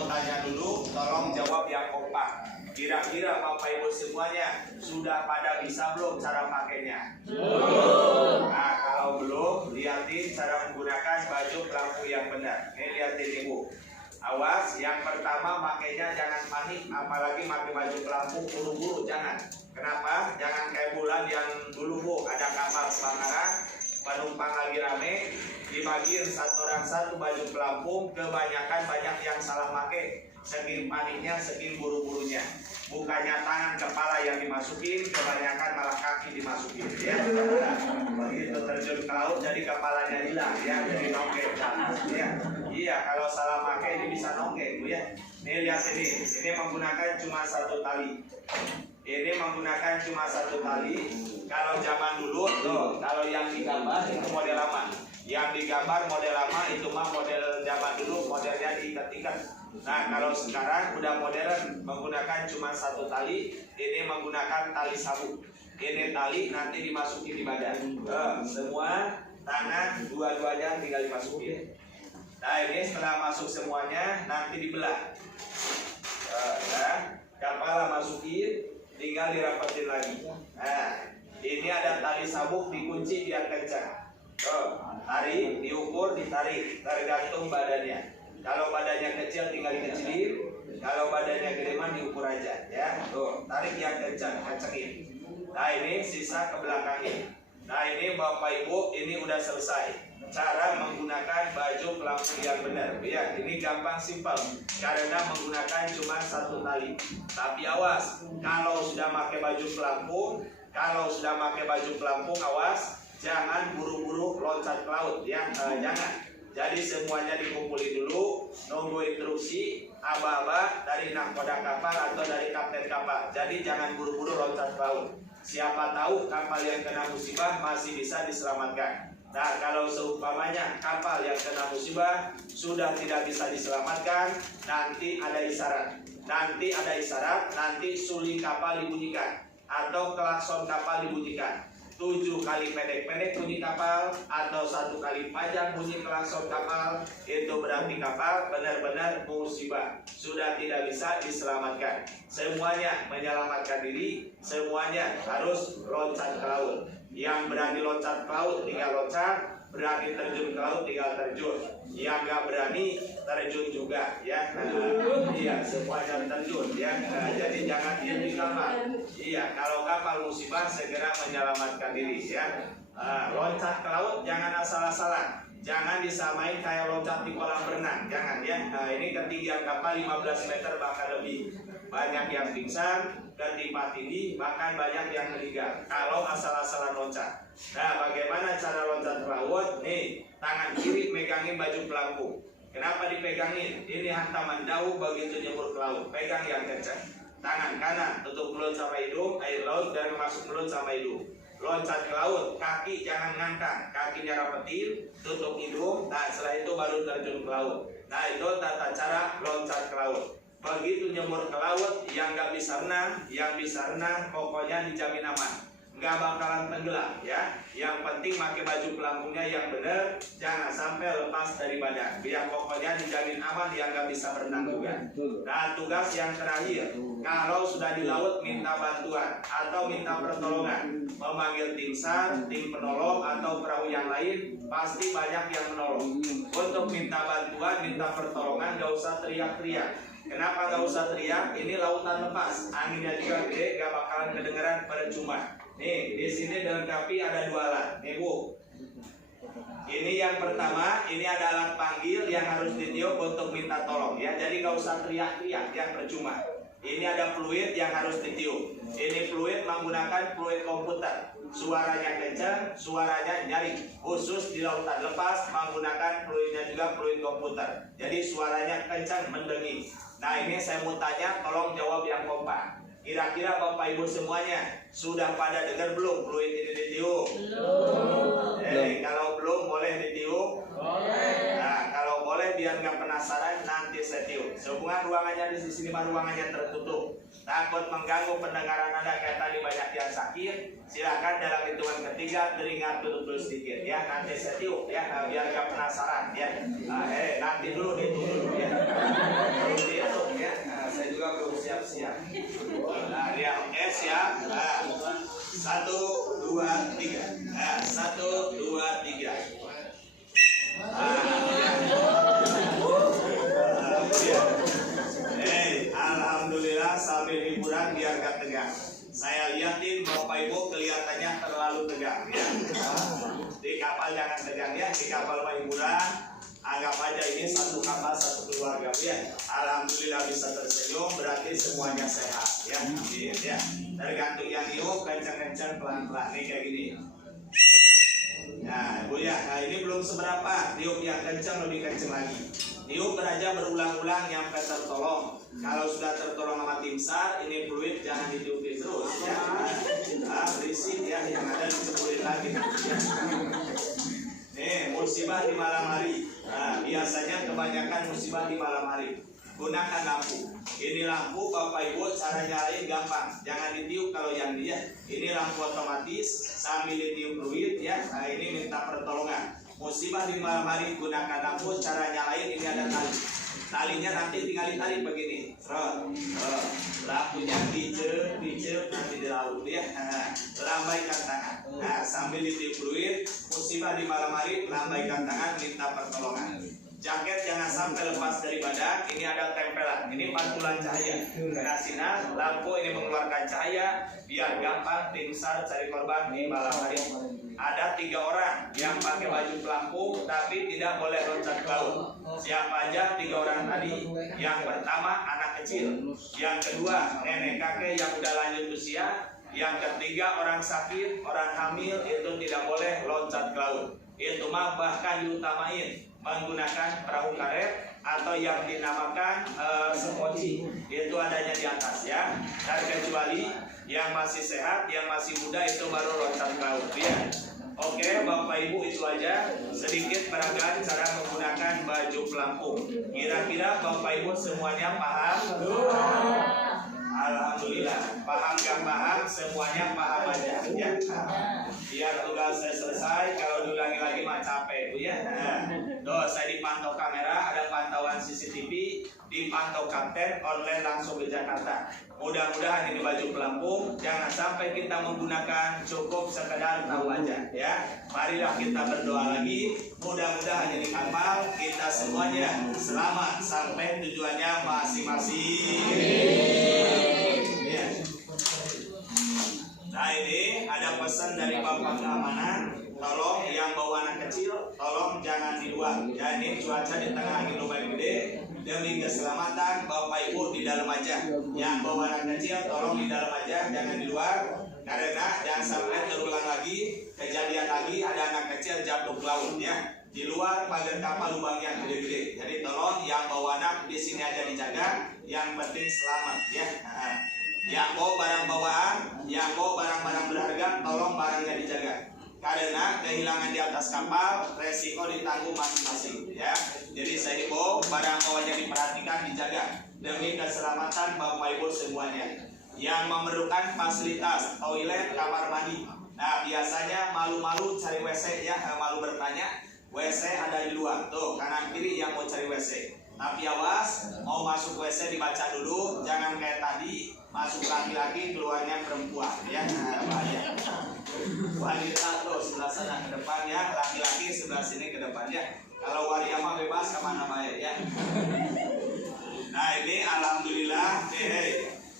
mau tanya dulu, tolong jawab yang kompak. Kira-kira Bapak Ibu semuanya sudah pada bisa belum cara pakainya? Belum. Nah, kalau belum, lihatin cara menggunakan baju pelampung yang benar. Ini lihatin Ibu. Awas, yang pertama makainya jangan panik, apalagi pakai baju pelampung buru-buru, jangan. Kenapa? Jangan kayak bulan yang dulu Bu, ada kapal Semarang, penumpang lagi rame, dibagiin satu orang satu baju pelampung, kebanyakan banyak yang salah pakai. Saking paniknya, saking buru-burunya. Bukannya tangan kepala yang dimasukin, kebanyakan malah kaki dimasukin. Ya, begitu terjun ke laut, jadi kepalanya hilang, ya, jadi nongkek. Ya, iya, kalau salah pakai ini bisa nongkek, Bu ya. Nih lihat ini menggunakan cuma satu tali. Ini menggunakan cuma satu tali. Kalau zaman dulu, tuh, kalau yang digambar itu model lama. Yang digambar model lama itu mah model zaman dulu, modelnya diikat-ikat. Nah, kalau sekarang udah modern, menggunakan cuma satu tali. Ini menggunakan tali sabuk. Ini tali nanti dimasukin di badan. Semua tangan dua-duanya tinggal dimasukin. Nah, ini setelah masuk semuanya nanti dibelah. Kepala masukin, tinggal dirapetin lagi. Nah, ini ada tali sabuk dikunci biar kencang. Tarik, diukur, ditarik, tergantung badannya. Kalau badannya kecil tinggal dikecilin, kalau badannya gede mah diukur aja, ya. Tuh, tarik yang kencang, kencengin. Nah, ini sisa ke belakangnya. Nah, ini Bapak Ibu, ini udah selesai. Cara menggunakan baju pelampung yang benar, ya. Ini gampang, simpel, karena menggunakan cuma satu tali. Tapi awas, kalau sudah pakai baju pelampung, awas, jangan buru-buru loncat ke laut, ya. Jangan. Jadi semuanya dikumpulin dulu, nunggu instruksi aba-aba dari nahkoda kapal atau dari kapten kapal. Jadi jangan buru-buru loncat ke laut. Siapa tahu kapal yang kena musibah masih bisa diselamatkan. Nah, kalau seumpamanya kapal yang kena musibah sudah tidak bisa diselamatkan, nanti ada isyarat. Nanti suling kapal dibunyikan atau klakson kapal dibunyikan. 7 kali pendek-pendek bunyi kapal atau 1 kali panjang bunyi klakson kapal, itu berarti kapal benar-benar musibah, sudah tidak bisa diselamatkan. Semuanya menyelamatkan diri, semuanya harus loncat ke laut. Yang berani loncat ke laut tinggal loncat, berani terjun ke laut tinggal terjun. Yang nggak berani terjun juga, ya. Iya, semuanya terjun, ya. Jadi jangan diam di kamar. Iya, kalau kapal musibah segera menyelamatkan diri, ya. Loncat ke laut jangan asal-asalan. Jangan disamain kayak loncat di kolam renang, jangan, ya. Ini ketinggian kapal 15 meter bahkan lebih. Banyak yang pingsan, ketimpa tindih, bahkan banyak yang meninggal kalau asal-asalan loncat. Nah, bagaimana cara loncat ke laut? Nih, tangan kiri megangin baju pelampung. Kenapa dipegangin? Ini hantaman daun begitu nyebur ke laut. Pegang yang kencang. Tangan kanan tutup mulut sama hidung, air laut dan masuk mulut sama hidung. Loncat ke laut, kaki jangan ngangkat, kakinya rapetin, tutup hidung. Nah, setelah itu baru terjun ke laut. Nah, itu tata cara loncat ke laut. Begitu nyemur ke laut, yang nggak bisa renang, yang bisa renang pokoknya dijamin aman, nggak bakalan tenggelam, ya. Yang penting pakai baju pelampungnya yang benar, jangan sampai lepas dari badan. Biar pokoknya dijamin aman, yang nggak bisa berenang juga. Nah, tugas yang terakhir, kalau sudah di laut minta bantuan atau minta pertolongan, memanggil tim SAR, tim penolong atau perahu yang lain, pasti banyak yang menolong. Untuk minta bantuan, minta pertolongan, nggak usah teriak-teriak. Kenapa nggak usah teriak? Ini lautan lepas, anginnya juga gede, nggak bakalan kedengeran, percuma. Nih, di sini dilengkapi ada 2 alat. Nih Bu, ini yang pertama, ini ada alat panggil yang harus ditiup untuk minta tolong, ya. Jadi nggak usah teriak-teriak, ya, percuma. Ini ada fluid yang harus ditiup. Ini fluid menggunakan fluid komputer. Suaranya kencang, suaranya nyaring. Khusus di lautan lepas menggunakan fluidnya juga fluid komputer. Jadi suaranya kencang, mendenging. Nah, ini saya mau tanya, tolong jawab yang kompak. Kira-kira Bapak Ibu semuanya sudah pada dengar belum fluid ini ditiup? Belum. Kalau belum boleh ditiup? Boleh. Nah, kalau boleh biar nggak penasaran nanti saya tiup. Sehubungan ruangannya di sini mah ruangannya tertutup. Takut mengganggu pendengaran Anda kayak tadi banyak yang sakit. Silakan dalam hitungan ketiga telinga tutup dulu sedikit, ya. Nanti saya tiup, ya, biar nggak penasaran, ya. Nanti dulu, itu dulu, ya. 1, 2, 3. Nah, 1, 2, 3. Alhamdulillah sambil hiburan biar gak tegang. Saya liatin Bapak Ibu kelihatannya terlalu tegang ya. Di kapal jangan tegang ya, di kapal hiburan anggap aja ini satu kapal satu keluarga ya. Alhamdulillah bisa tersenyum berarti semuanya sehat ya. Ya. Tergantung yang niup kencang-kencang pelan-pelan nih kayak gini. Nah, Bu ya, nah ini belum seberapa, niup yang kencang lebih kencang lagi. Niup beraja berulang-ulang sampai tertolong. Kalau sudah tertolong sama tim SAR, ini fluid jangan ditiupin terus ya. Nah, berisik ya, yang ada dicepurin lagi. Ya. Nih, musibah di malam hari. Nah, biasanya kebanyakan musibah di malam hari. Gunakan lampu. Ini lampu Bapak Ibu cara nyalain gampang. Jangan ditiup kalau yang dia. Ini lampu otomatis sambil ditiup fluid ya. Nah, ini minta pertolongan. Musibah di malam hari gunakan lampu. Cara nyalain ini ada tali. Talinya nanti tinggal ditarik begini. Lampunya dicep nanti di laut ya. Lambaikan tangan. Nah, sambil ditiup fluid. Musibah di malam hari lambaikan tangan minta pertolongan. Jaket jangan sampai lepas dari badan. Ini ada tempelan. Ini pantulan cahaya. Kena sinar, lampu ini mengeluarkan cahaya. Biar gampang tim SAR cari korban di malam hari. Ada 3 orang yang pakai baju pelampung tapi tidak boleh loncat ke laut. Siapa aja 3 orang tadi? Yang pertama anak kecil. Yang kedua nenek kakek yang udah lanjut usia. Yang ketiga orang sakit, orang hamil itu tidak boleh loncat ke laut. Itu mah bahkan diutamain menggunakan perahu karet atau yang dinamakan sepoci. Itu adanya di atas ya. Dan kecuali yang masih sehat, yang masih muda itu baru loncat ke laut ya. Oke, Bapak Ibu itu aja sedikit peragaan cara menggunakan baju pelampung. Kira-kira Bapak Ibu semuanya paham? Alhamdulillah, paham gak paham semuanya paham aja ya. Biar tugas saya selesai, kalau diulangi lagi mah capek Bu ya. Tuh, saya dipantau kamera, ada pantauan CCTV, dipantau kapten online langsung ke Jakarta. Mudah-mudahan ini baju pelampung jangan sampai kita menggunakan cukup sekedar tahu aja ya. Marilah kita berdoa lagi. Mudah-mudahan ini kapal kita semuanya selamat sampai tujuannya masing-masing. Ya. Nah ini ada pesan dari Bapak Keamanan. Tolong yang bawa anak kecil, tolong jangan di luar. Ya ini cuaca di tengah angin lumayan gede. Demi keselamatan Bapak Ibu di dalam aja. Yang bawa anak kecil tolong di dalam aja, jangan di luar. Karena jangan sampai terulang lagi kejadian lagi ada anak kecil jatuh ke laut ya. Di luar pagar kapal lubangnya gede-gede. Jadi tolong yang bawa anak di sini aja dijaga. Yang penting selamat ya. Yang bawa barang bawaan, yang bawa barang-barang berharga, tolong barangnya dijaga. Karena kehilangan di atas kapal resiko ditanggung masing-masing ya. Jadi saya himbau barang bawanya diperhatikan, dijaga demi keselamatan Bapak Ibu semuanya. Yang memerlukan fasilitas toilet, kamar mandi. Nah biasanya malu-malu cari WC ya, malu bertanya. WC ada di luar tuh kanan kiri yang mau cari WC. Tapi awas mau masuk WC dibaca dulu, jangan kayak tadi masuk laki-laki keluarnya perempuan ya. Bahaya. Wanita tuh sebelah sana ke depan ya, laki-laki sebelah sini ke depan ya. Kalau waria mah bebas kemana baik ya. Nah ini alhamdulillah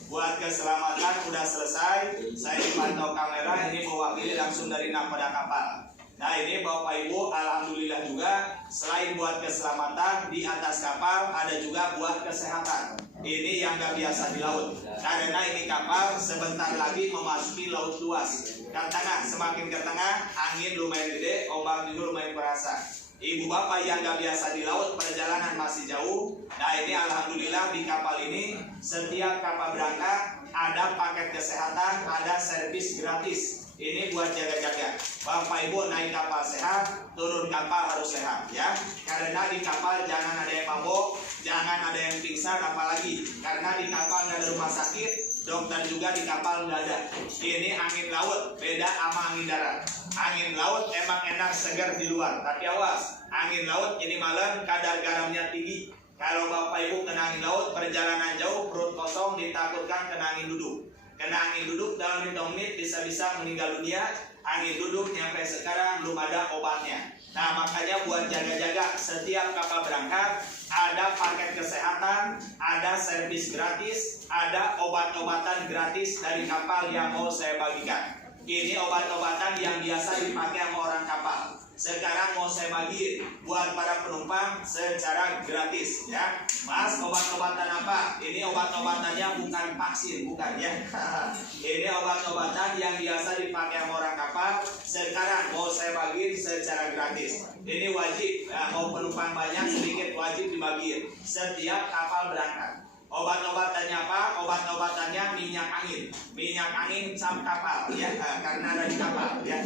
buat keselamatan udah selesai. Saya dipantau kamera ini mewakili langsung dari nakoda kapal. Nah ini Bapak Ibu alhamdulillah juga selain buat keselamatan di atas kapal ada juga buat kesehatan. Ini yang gak biasa di laut. Karena ini kapal sebentar lagi memasuki laut luas. Ke tengah, semakin ke tengah angin lumayan gede, ombak juga lumayan berasa. Ibu bapak yang gak biasa di laut, perjalanan masih jauh. Nah ini alhamdulillah di kapal ini setiap kapal berangkat ada paket kesehatan, ada servis gratis. Ini buat jaga-jaga. Bapak Ibu naik kapal sehat, turun kapal harus sehat ya. Karena di kapal jangan ada yang mabok, jangan ada yang pingsan apalagi. Karena di kapal nggak ada rumah sakit, dokter juga di kapal nggak ada. Ini angin laut, beda sama angin darat. Angin laut emang enak segar di luar, tapi awas, angin laut ini malam kadar garamnya tinggi. Kalau Bapak Ibu kena angin laut, perjalanan jauh, perut kosong, ditakutkan kena angin duduk. kena angin duduk dalam 5 menit bisa-bisa meninggal dunia. Angin duduk sampai sekarang belum ada obatnya. Nah, makanya buat jaga-jaga setiap kapal berangkat ada paket kesehatan, ada servis gratis, ada obat-obatan gratis dari kapal yang mau saya bagikan. Ini obat-obatan yang biasa dipakai sama orang kapal. Sekarang mau saya bagi buat para penumpang secara gratis ya. Mas, obat-obatan apa? Ini obat-obatannya bukan vaksin, bukan ya. Ini obat-obatan yang biasa dipakai sama orang kapal. Sekarang mau saya bagi secara gratis. Ini wajib ya, mau penumpang banyak sedikit wajib dibagi setiap kapal berangkat. Obat-obatannya apa? Obat-obatannya minyak angin cap kapal ya, karena dari kapal ya.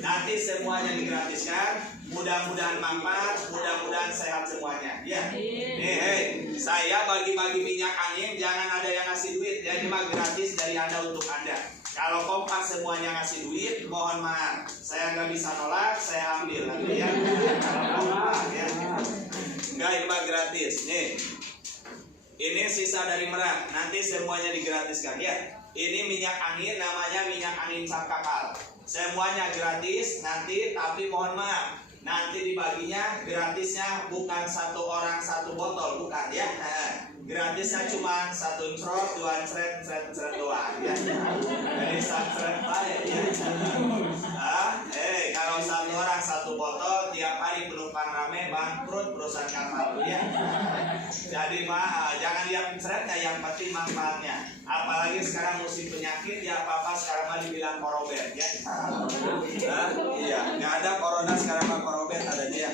Nanti semuanya digratiskan. Mudah-mudahan manfaat, mudah-mudahan sehat semuanya ya. Nih, saya bagi-bagi minyak angin, jangan ada yang ngasih duit ya, cuma gratis dari Anda untuk Anda. Kalau kompak semuanya ngasih duit, mohon maaf, saya nggak bisa nolak, saya ambil nanti ya. Kalau kompak ya, nggak, ini mah gratis nih. Ini sisa dari Merak, nanti semuanya digratiskan ya. Ini minyak angin, namanya minyak angin cap kapal. Semuanya gratis nanti, tapi mohon maaf, nanti dibaginya gratisnya bukan 1 orang 1 botol, bukan ya. Gratisnya cuma 1 crot, 2 cret doang ya. Jadi 1 cret baik ya. Kalau 1 orang 1 botol, tiap hari penumpang rame, bangkrut perusahaan kapal ya. Jadi jangan lihat cretnya, yang penting manfaatnya. Apalagi sekarang musim penyakit ya, apa sekarang mah dibilang korobet ya. Iya, nggak ada corona sekarang mah korobet ada dia.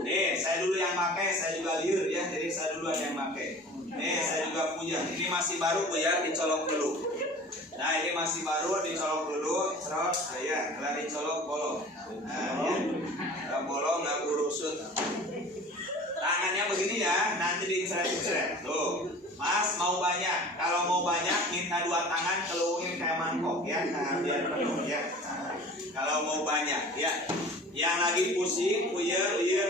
Nih, saya dulu yang pakai, saya juga liur ya, jadi saya dulu yang pakai. Nih, saya juga punya. Ini masih baru Bu ya, dicolok dulu. Nah, ini masih baru, dicolok dulu, serot, ya, kalau dicolok bolong. Nah, ya, nggak bolong, nggak burusut. Tangannya begini ya, nanti diceret-ceret. Tuh, Mas mau banyak. Kalau mau banyak, minta 2 tangan kelungin kayak mangkok ya. Nah, biar penuh ya. Kalau mau banyak ya. Yang lagi pusing, puyel, liur,